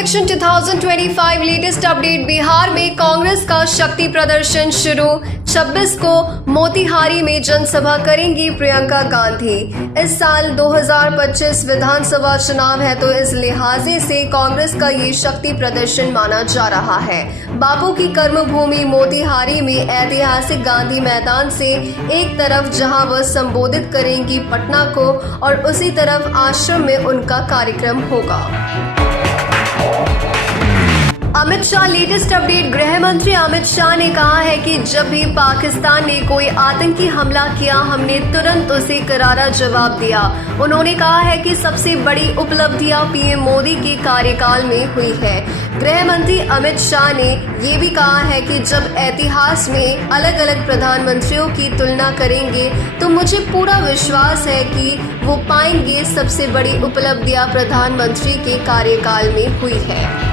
Election 2025 latest update. Bihar में कांग्रेस का शक्ति प्रदर्शन शुरू। 26 को मोतिहारी में जनसभा करेंगी प्रियंका गांधी। इस साल 2025 विधानसभा चुनाव है, तो इस लिहाजे से कांग्रेस का ये शक्ति प्रदर्शन माना जा रहा है। बापू की कर्मभूमि मोतिहारी में ऐतिहासिक गांधी मैदान से एक तरफ जहां वह संबोधित करेंगी पटना को, और उसी तरफ आश्रम में उनका कार्यक्रम होगा। Amit Shah latest update. गृह मंत्री अमित शाह ने कहा है कि जब भी पाकिस्तान ने कोई आतंकी हमला किया, हमने तुरंत उसे करारा जवाब दिया। उन्होंने कहा है कि सबसे बड़ी उपलब्धियां पीएम मोदी के कार्यकाल में हुई है। गृह मंत्री अमित शाह ने ये भी कहा है कि जब इतिहास में अलग अलग प्रधानमंत्रियों की तुलना करेंगे तो मुझे पूरा विश्वास है कि वो पाएंगे सबसे बड़ी उपलब्धियां प्रधानमंत्री के कार्यकाल में हुई है।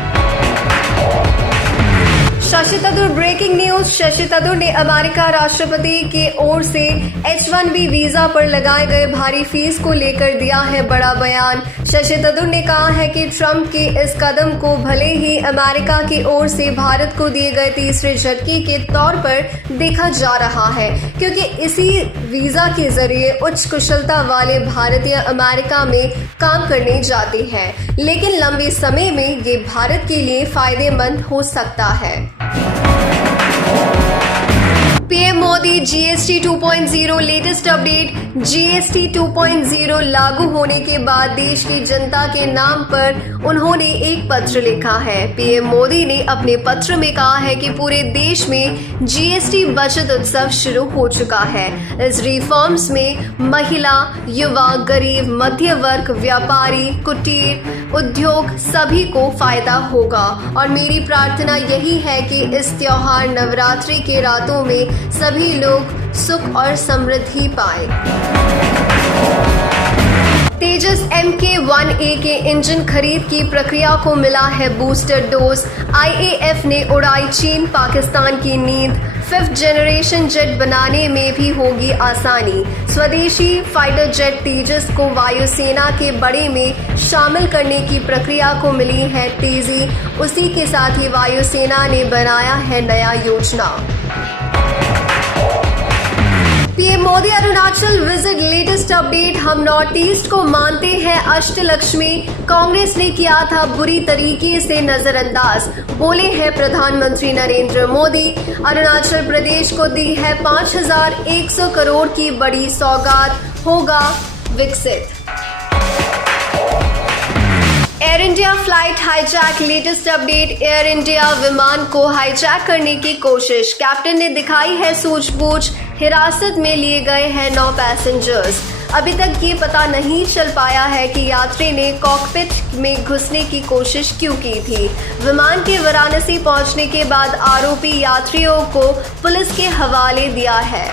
Shashi Tharoor breaking news. शशि थरूर ने अमेरिका राष्ट्रपति के ओर से H-1B वीजा पर लगाए गए भारी फीस को लेकर दिया है बड़ा बयान। शशि थरूर ने कहा है कि ट्रंप के इस कदम को भले ही अमेरिका की ओर से भारत को दिए गए तीसरे झटके के तौर पर देखा जा रहा है, क्योंकि इसी वीजा के जरिए उच्च कुशलता वाले भारतीय अमेरिका में काम करने जाते हैं, लेकिन लंबे समय में ये भारत के लिए फायदेमंद हो सकता है। PM Modi GST 2.0 latest update. GST 2.0 लागू होने के बाद देश की जनता के नाम पर उन्होंने एक पत्र लिखा है। पीएम मोदी ने अपने पत्र में कहा है कि पूरे देश में जीएसटी बचत उत्सव शुरू हो चुका है। इस रिफॉर्म्स में महिला, युवा, गरीब, मध्य वर्ग, व्यापारी, कुटीर उद्योग सभी को फायदा होगा, और मेरी प्रार्थना यही है कि इस त्योहार नवरात्रि के रातों में सभी लोग सुख और समृद्धि पाएं। तेजस MK-1A के इंजन खरीद की प्रक्रिया को मिला है बूस्टर डोज। IAF ने उड़ाई चीन पाकिस्तान की नींद। 5th जनरेशन जेट बनाने में भी होगी आसानी। स्वदेशी फाइटर जेट तेजस को वायुसेना के बड़े में शामिल करने की प्रक्रिया को मिली है तेजी। उसी के साथ ही वायुसेना ने बनाया है नया योजना। PM Modi Arunachal visit latest update. हम नॉर्थ ईस्ट को मानते हैं अष्टलक्ष्मी, कांग्रेस ने किया था बुरी तरीके से नजरअंदाज, बोले हैं प्रधानमंत्री नरेंद्र मोदी। अरुणाचल प्रदेश को दी है 5100 करोड़ की बड़ी सौगात, होगा विकसित। Air India flight hijack latest update. Air India विमान को हाईजैक करने की कोशिश, कैप्टन ने दिखाई है सूझबूझ। हिरासत में लिए गए हैं 9 पैसेंजर्स। अभी तक ये पता नहीं चल पाया है कि यात्री ने कॉकपिट में घुसने की कोशिश क्यों की थी। विमान के वाराणसी पहुंचने के बाद आरोपी यात्रियों को पुलिस के हवाले दिया है।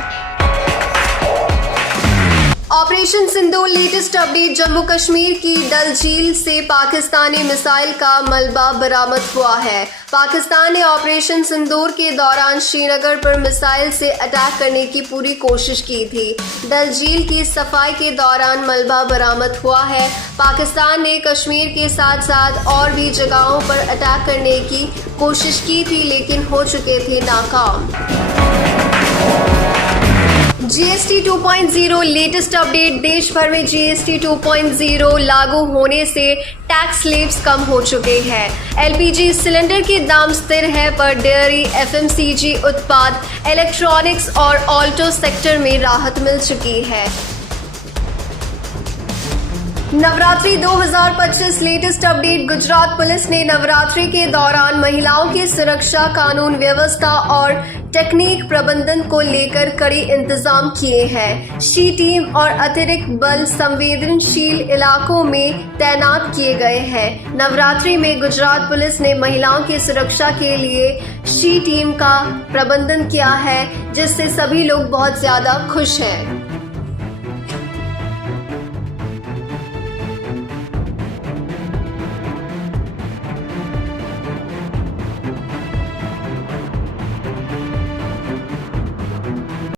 ऑपरेशन सिंदूर लेटेस्ट अपडेट। जम्मू कश्मीर की डल झील से पाकिस्तानी मिसाइल का मलबा बरामद हुआ है। पाकिस्तान ने ऑपरेशन सिंदूर के दौरान श्रीनगर पर मिसाइल से अटैक करने की पूरी कोशिश की थी। डल झील की सफाई के दौरान मलबा बरामद हुआ है। पाकिस्तान ने कश्मीर के साथ साथ और भी जगहों पर अटैक करने की कोशिश की थी, लेकिन हो चुके थे नाकाम। GST 2.0 latest update. देश भर में जीएसटी 2.0 लागू होने से टैक्स स्लैब्स कम हो चुके हैं। एलपीजी सिलेंडर के दाम स्थिर है, पर डेयरी, FMCG उत्पाद, इलेक्ट्रॉनिक्स और ऑल्टो सेक्टर में राहत मिल चुकी है। Navratri 2025 latest update. Gujarat police ने नवरात्रि के दौरान महिलाओं की सुरक्षा, कानून व्यवस्था और टेक्निक प्रबंधन को लेकर कड़े इंतजाम किए हैं। शी टीम और अतिरिक्त बल संवेदनशील इलाकों में तैनात किए गए हैं। नवरात्रि में गुजरात पुलिस ने महिलाओं की सुरक्षा के लिए शी टीम का प्रबंधन किया है, जिससे सभी लोग बहुत ज्यादा खुश हैं।